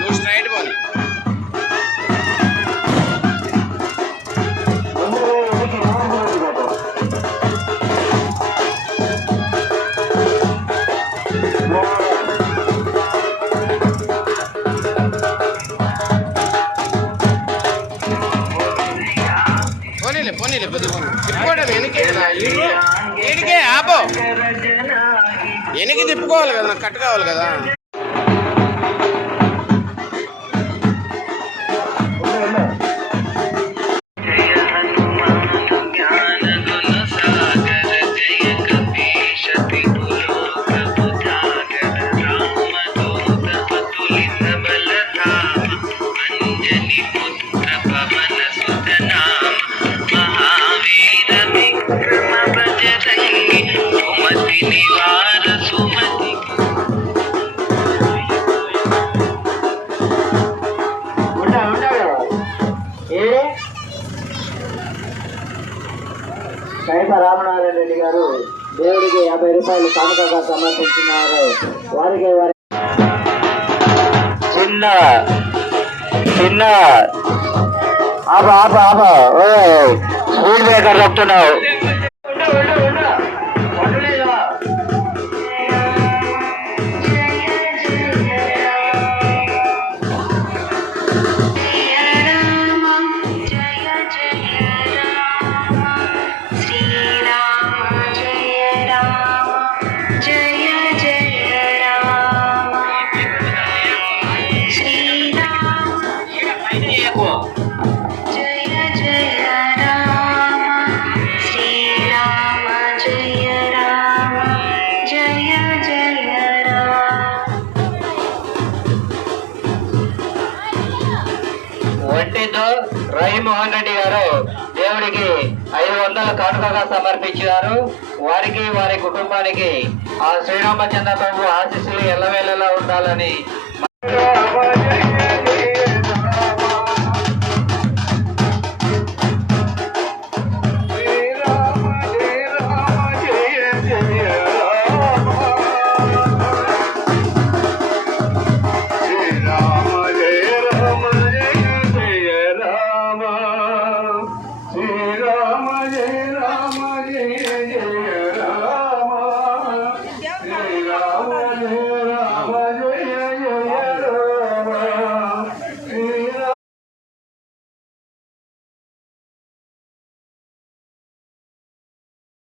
నువ్వు straight ball పోనీలే తిప్పుకోవడం వెనకే కదా ఈడికే ఆపో వెనక్కి తిప్పుకోవాలి కదా నాకు కట్ కావాలి కదా కైప రామనారాయణ రెడ్డి గారు దేవుడికి 50 రూపాయలు కానుకగా సమర్పించున్నారు. వారికి చిన్న ఆప స్పీడ్ బ్రేకర్ చెప్తున్నావు. ఒంటితో రహీమోహన్ రెడ్డి గారు దేవుడికి 500 కానుకగా సమర్పించారు. వారికి వారి కుటుంబానికి ఆ శ్రీరామచంద్ర ప్రభు ఆశీస్సులు ఎల్లవేళలా ఉండాలని